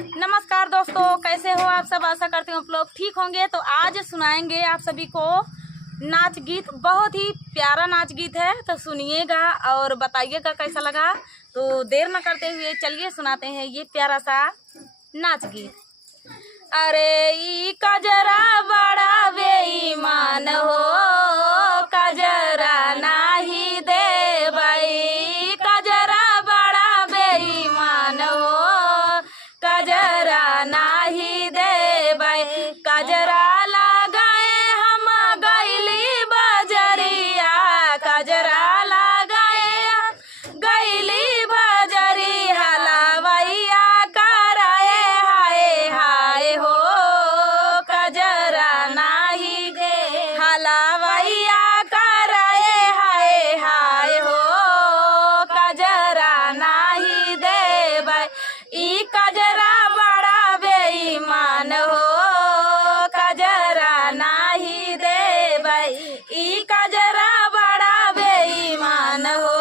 नमस्कार दोस्तों, कैसे हो आप सब। आशा करती हूँ आप लोग ठीक होंगे। तो आज सुनाएंगे आप सभी को नाच गीत। बहुत ही प्यारा नाच गीत है, तो सुनिएगा और बताइएगा कैसा लगा। तो देर न करते हुए चलिए सुनाते हैं ये प्यारा सा नाच गीत। अरे ई कजरा बड़ा बेईमान हो, कजरा नाही दे भाई, कजरा बड़ा बेईमान हो, कजरा नाही दे भाई। कजरा लगाए हम गैली बजरिया, कजरा लगाए गैली बजरी, हलवैया कराए हाय हाय हो, कजरा नाही दे, हलवैया कराए हाय हाय हो, कजरा नाही दे भाई। ई कजरा बड़ा बेईमान हो, कजरा नाही दे भाई। ई कजरा बड़ा बेईमान हो,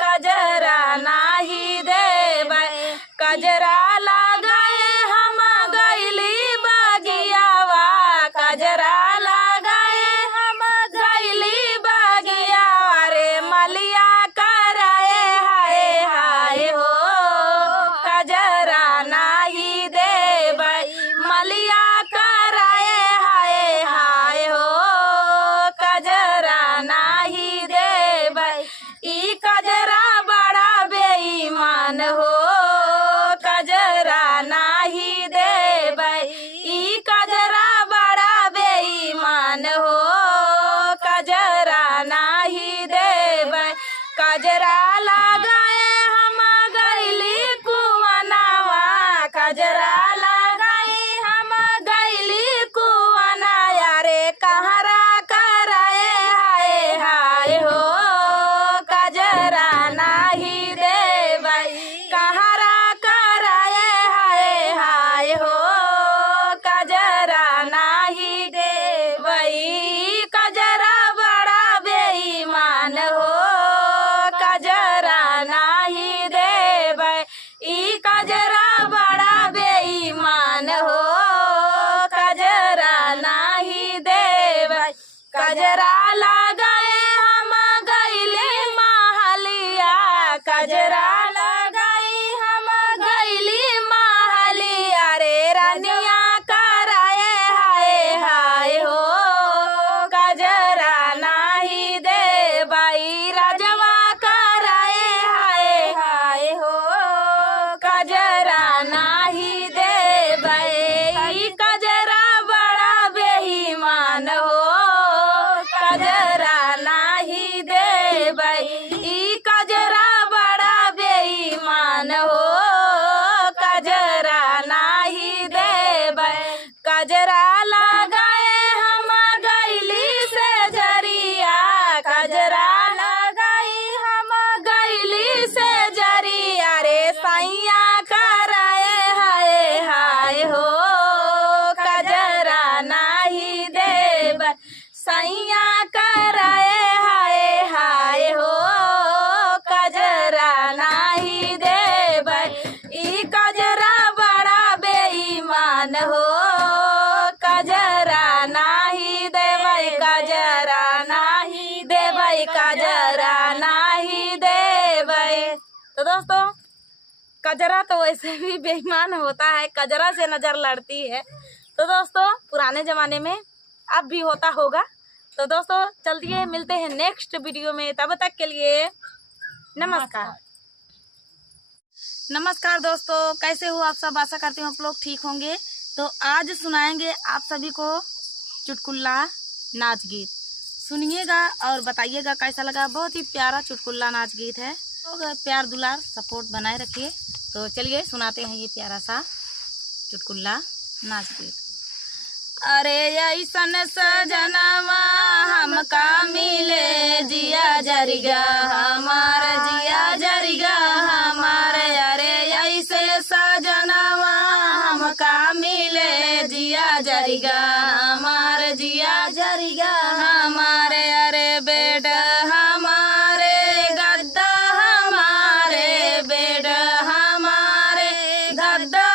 कजरा नाही दे भाई। कजरा लगाए हम गैली बगियावा, कजरा लगाए हम गैली बगियावा रे, मलिया कराए हाय हाय हो, कजरा नाही दे भाई। मलिया कराए हाय हाय हो, कजरा नाही दे भाई। ई कजरा बड़ा बेईमान हो, कजरा नाही दे भाई। ई कजरा बड़ा बेईमान हो, कजरा नाही दे भाई। कजरा लगाए हम गैली कुआनावा, कजरा लगाए हम गैली कुआना रे, कहरा कराए हाय हाय हो, कजरा नाही दे भाई। कहरा कराए हाय हाय हो, कजरा नाही दे भाई। कजरा बड़ा बेईमान हो, कजरा नाही दे भाई। ई कजरा बड़ा बेईमान हो, कजरा नाही दे भाई। कजरा लगाए हम गैली महलिया, कजरा लगाई हम गैली महलिया रे, रानिया कराए हाय हाय हो, कजरा नाही दे भाई। राजवा कराए हाय हाय हो, कजरा नाही दे भाई। कजरा बड़ा बेईमान हो, कजरा नाही दे भाई। ई कजरा बड़ा बेईमान हो, कजरा नाही दे भाई। कजरा लगाए हम गैली से जरिया, कजरा लगाई हम गैली से जरिया रे, सैया कराए हाय हाय हो, कजरा नाही दे भाई। सैया कराए हाय हाय हो, कजरा नाही दे भाई। ई कजरा बड़ा बेईमान हो, कजरा नाही दे भाई, कजरा नाही दे भाई, कजरा नाही दे भाई। तो दोस्तों, कजरा तो वैसे भी बेईमान होता है, कजरा से नजर लड़ती है। तो दोस्तों, पुराने जमाने में अब भी होता होगा। तो दोस्तों चलिए मिलते हैं नेक्स्ट वीडियो में, तब तक के लिए नमस्कार। नमस्कार दोस्तों, कैसे हो आप सब। आशा करती हूँ आप लोग ठीक होंगे। तो आज सुनाएंगे आप सभी को चुटकुला नाच गीत। सुनिएगा और बताइएगा कैसा लगा। बहुत ही प्यारा चुटकुला नाच गीत है, तो प्यार दुलार सपोर्ट बनाए रखिए। तो चलिए सुनाते हैं ये प्यारा सा चुटकुला नाच गीत। अरे ऐसन सजनवा हमका मिले, जिया जरिगा हमार, जिया जरिगा हमार। अरे ऐसे सजनवा हमका मिले, जिया जरिगा हमार, जिया जरिगा हमारे। अरे बेड हमारे, गद्दा हमारे, बेड हमारे, गद्दा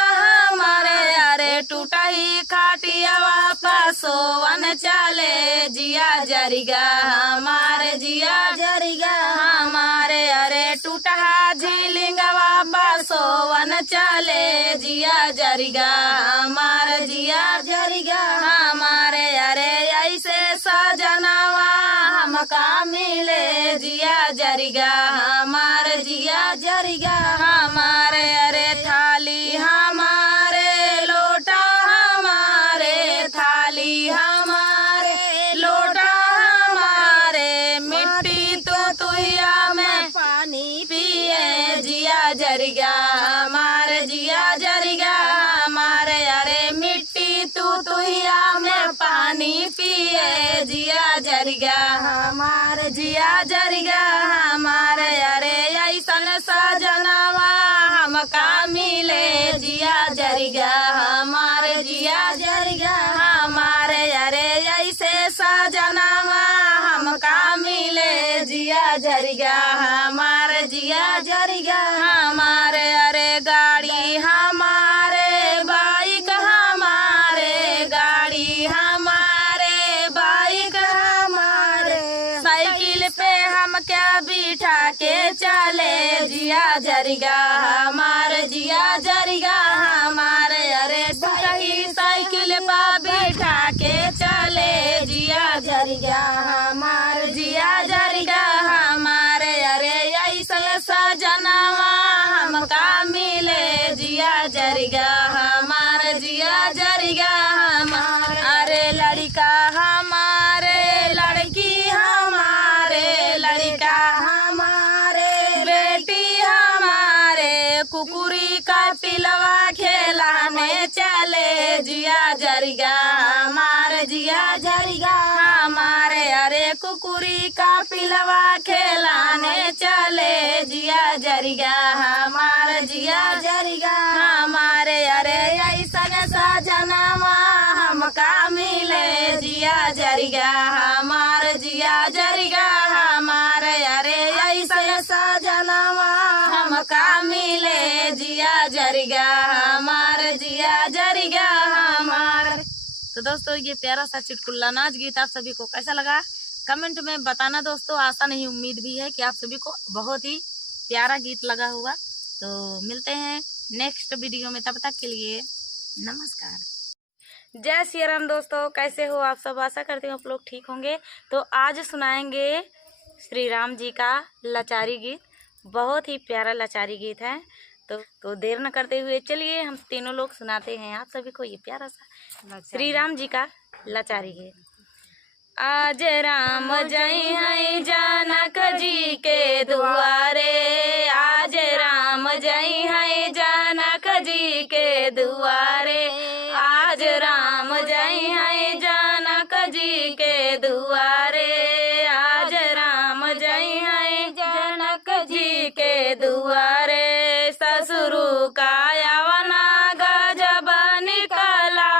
टूटही खाटियावा पसोवन चले जिया जरिगा हमारे जिया जरिगा हमारे अरे टूटहा झिलिंगवा पसोवन चले जिया जरिगा हमारे जिया जरिगा हमारे अरे ऐसे सजनवा हमका मिले जिया जरिगा हमारे जिया जरिगा हमारे अरे थाली हमारे लोटा हमारे थाली हमारे लोटा हमारे मिट्टी तो तुहिया में पानी पिए जिया जरिगा हमारे जिया जरिगा हमारे अरे मिट्टी तो तुहिया में पानी पिए जिया जरिगा हमारे जिया जरिगा हमारे अरे ऐसन सजनवा हमका मिले जिया जरिगा हमारे जिया जरिगा हमारे अरे ऐसे सजनवा हमका मिले जिया जरिगा हमारे जिया जरिगा हमारे अरे गाड़ी हमारे बाइक हमारे गाड़ी हमारे बाइक हमारे साइकिल पे हम क्या बिठा के चले जिया जरिगा हमारे जिया जरिगा हमारे अरे टूटही साइकिल पर बिठा के चले जिया जरिगा हमारे जिया जरिगा हमारे अरे ऐसा सजनवा हमका मिले जिया जरिगा हमारे जिया जरिगा हमारे अरे लड़का हमारे लड़की हमारे लड़का हमारे बेटी हमारे कुकुरी का पिलवा खेलाने चले जिया जरिगा हमारे जिया जरिगा हमारे अरे कुकुरी का पिलवा खेलाने चले जिया जरिगा हमारे जिया जरिगा हमारे अरे ऐसा सजनवा हमका मिले जिया जरिगा हमारे जिया जरिगा हमारे अरे ऐसा सजनवा हमका मिले जिया जरिगा हमारे जिया जरिगा हमारे। तो दोस्तों ये प्यारा सा चुटकुला नाच गीत आप सभी को कैसा लगा कमेंट में बताना दोस्तों। आशा नहीं उम्मीद भी है कि आप सभी को बहुत ही प्यारा गीत लगा होगा। तो मिलते हैं नेक्स्ट वीडियो में, तब तक के लिए नमस्कार। जय श्री राम दोस्तों, कैसे हो आप सब? आशा करती हूँ आप लोग ठीक होंगे। तो आज सुनाएंगे श्री राम जी का लाचारी गीत। बहुत ही प्यारा लाचारी गीत है। तो देर न करते हुए चलिए हम तीनों लोग सुनाते हैं आप सभी को ये प्यारा सा श्री राम जी का लाचारी गीत। आज राम जई हैं जनक जी के दुआरे, आज राम जई हैं जनक जी के दुआरे, आज राम जई हैं जनक जी के दुआरे, आज राम जई हैं जनक जी के दुआरे। ससुरु का यवना गजब निकला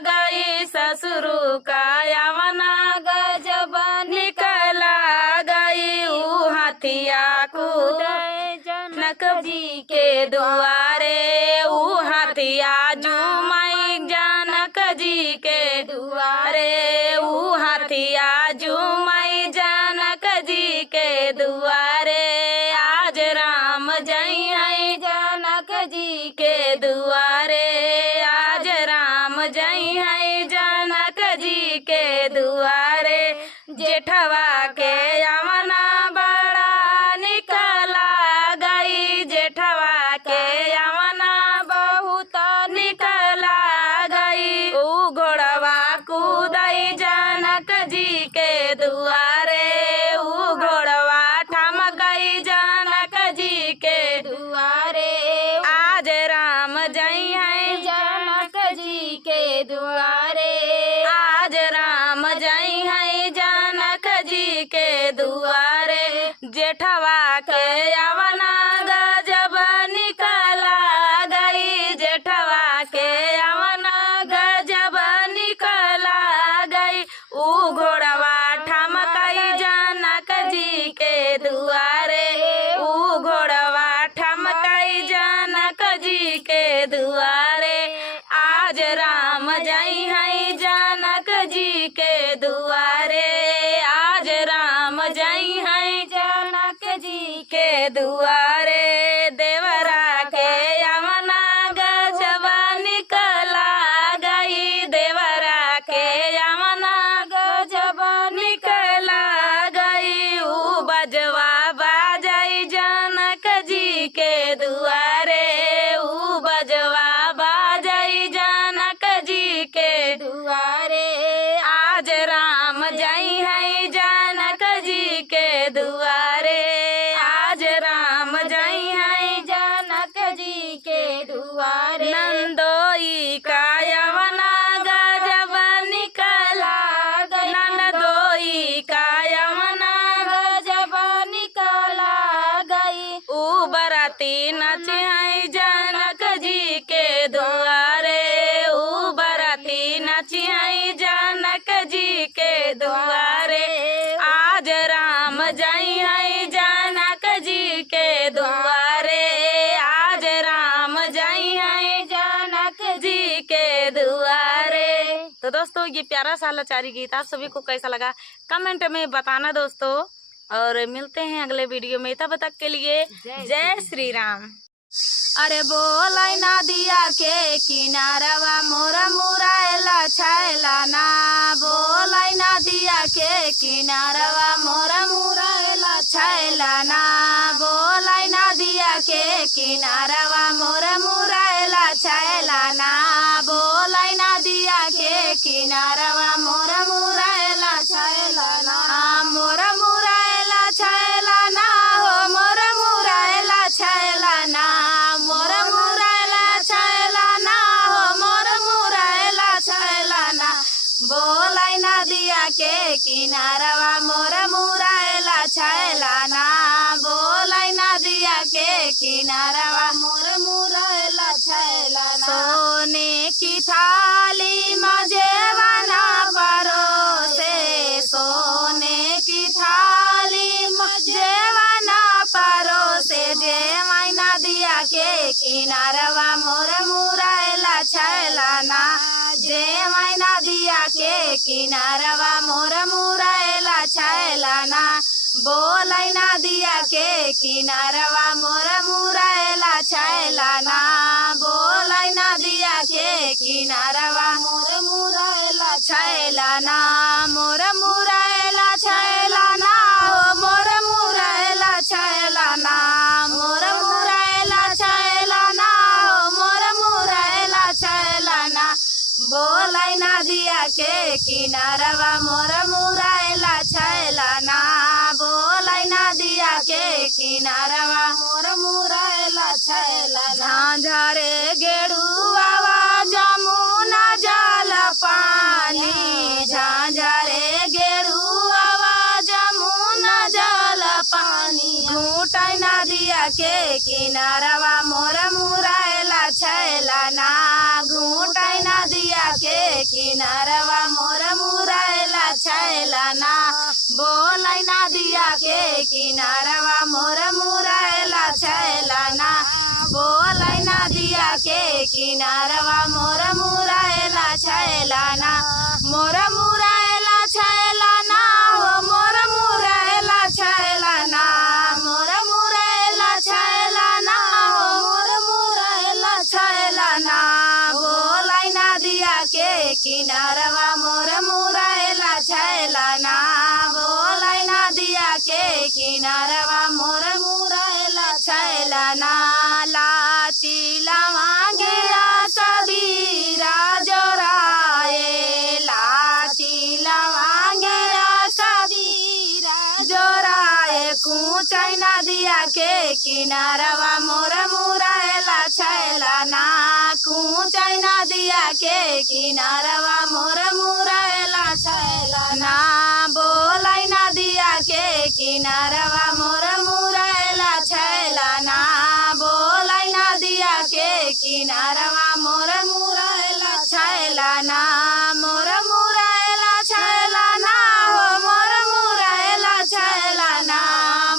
गई, ससुरु का यवना गजब निकला गई, ऊ हाथिया कूद जनक जी के दुआरे, ऊ हाथिया झूमई जनक जी के दुआरे, ऊ हाथिया झूमई जनक जी के दुआरे। आज राम जई हैं जनक जी के दुआरे, आज राम जई हैं जनक जी के दुआरे। जेठवा के यवना बड़ा निकला गई, जेठवा के यवना बहुत निकला गई, ऊ घोड़वा कूदई जनक जी के दुआरे, ऊ घोड़वा ठम गई जनक जी के दुआरे। आज राम जई हैं जनक जी के दुआरे, आज राम जई हैं जनक जी के दुआरे। जेठवा के यवना गजब निकला गई, जेठवा के यवना गजब निकला गई, ऊ घोड़वा ठमकई जनक जी के दुआरे, ऊ घोड़वा ठमकई जनक जी के दुआरे। आज राम नंदोई का यवना गजब निकला गई, नंदोई का यवना गजब निकला गई। ऊ बराती नाचे हैं जनक जी के दुआरे, ऊ बराती नाची हैं जनक जी के दुआरे। आज राम जाई हैं जनक जी के दुआरे, आज राम जाई हैं जनक जी के दुआरे। तो दोस्तों ये प्यारा सा लाचारी गीत आप सभी को कैसा लगा कमेंट में बताना दोस्तों, और मिलते हैं अगले वीडियो में। तब तक के लिए जय श्री राम। अरे बोलाई नदिया के किनारवा मोरा मुरायला छैला ना, बोलाई नदिया के किनारवा मोरा मुरायला छैला ना, बोलाई नदिया के किनारवा मोरा मुरायला छैला ना, बोलाई नदिया के किनारवा मोरा मुरायला छैला ना, मोरा मुरायला छैला ना हो, मोरा मुरायला छैला ना, मोरा मुरायला छैला ना हो, मोरा मुरायला छैला ना। बोलाई नदिया के किनारवा मोरा मुरायला छैला ना, बोलाई नदिया के किनारवा मोरा मुरायला छैला ना। सोने की थाली मजेवाना परोसे, सोने की थाली मजेवाना परोसे, जेवाई नदिया के किनारवा मोरा मुरायला छैला ना, जेवाई नदिया के किनारवा मोरा मुरायला छैला ना, बोलाई नदिया के किनारवा मोरा मुरायला छैला ना, बोलाई नदिया के किनारवा मोरा मुरायला छैला ना, मोरा मुरायला छैला ना हो, मोरा मुरायला छैला ना, मोरा मुरायला छैला ना हो, मोरा मुरायला छैला ना। बोलाई नदिया के किनारवा मोरा मुरायला छैला ना, बोलाई नदिया के किनारवा मोरा मुरायला छैला ना। झांझरे गेड़ुआ जमुना जल पानी, झांझरे गेड़ुआ जमुना जल पानी, घूटाई नदिया के किनारवा मोरा मुरायला छैला ना, घूटाई नदिया के किनारवा मोरा मुरायला छैला ना, बोलाई नदिया के किनारवा मोरा मुरायला छैला ना, बोलाई नदिया के किनारवा मोरा मुरायला छैला ना, मोरा मुरायला छैला ना हो, मोरा मुरायला छैला ना, मोरा मुरायला छैला ना हो, मोरा मुरायला छैला ना, बोलाई नदिया के किनारवा मोरा मुरायला छैला ना, बोलाई नदिया के किनारवा मोरा मुरायला छैला ना। लाची लवांगिया सबीरा जोराए, लाची लवांगिया सबीरा जोराए, कूचाई नदिया के किनारवा मोरा मुरायला छैला ना, कूचाई नदिया के किनारवा मोरा मुरायला छैला ना, बोलाई नदिया के किनारवा मोरा मुरायला छैला ना, बोलाई नदिया के किनारवा मोरा मुरायला छैला ना, मोरा मुरायला छैला ना हो, मोरा मुरायला छैला ना,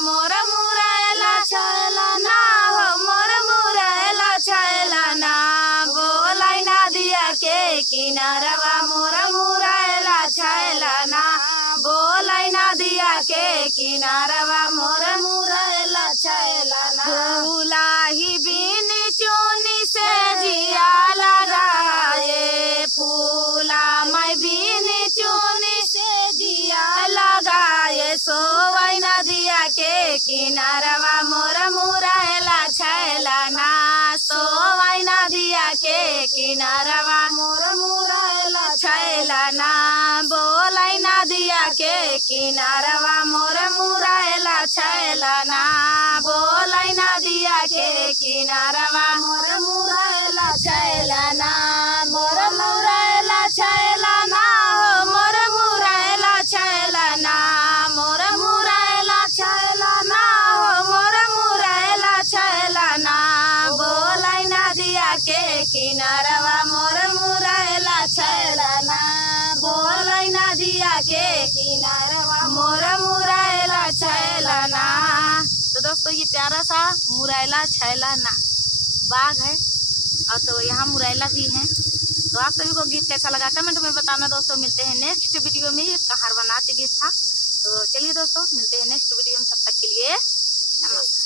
मोरा मुरायला छैला ना हो, मोरा मुरायला छैला ना, बोलाई नदिया के किनारवा मोरा मुरायला छैला ना, बोलाई नदिया के किनारवा मोरा मुरायला छैला ना। फूलाही बीनी चुनी से जिया लगाए, फूला मैं बीनी चुनी से जिया लगाए, सोवाई नदिया के किनारवा मोरा मुरायला छैला ना, सोवाई नदिया के किनारवा मोरा मुरायला छैला ना, बोलाई ना नदिया के किनारवा मोर मुरायला छैला ना बोलै नदिया के किनारवा मोर मुरायला छैला ना मोर मुरायला छैला ना हो मोर मुरायला छैला ना मोर मुरायला छैला ना हो मोर मुरायला छैला ना बोलै नदिया के किनारवा मोर मुरायला छैला ना बोलै नदिया के किनारवा मोर मुरायला छैला ना। तो दोस्तों ये प्यारा सा मुरायला छैला ना बाग है और तो यहाँ मुरायला भी है। तो आप सभी को गीत कैसा लगा कमेंट में बताना दोस्तों। मिलते हैं नेक्स्ट वीडियो में। कहारवा नाच गीत था। तो चलिए दोस्तों मिलते हैं नेक्स्ट वीडियो में, तब तक के लिए नमस्कार।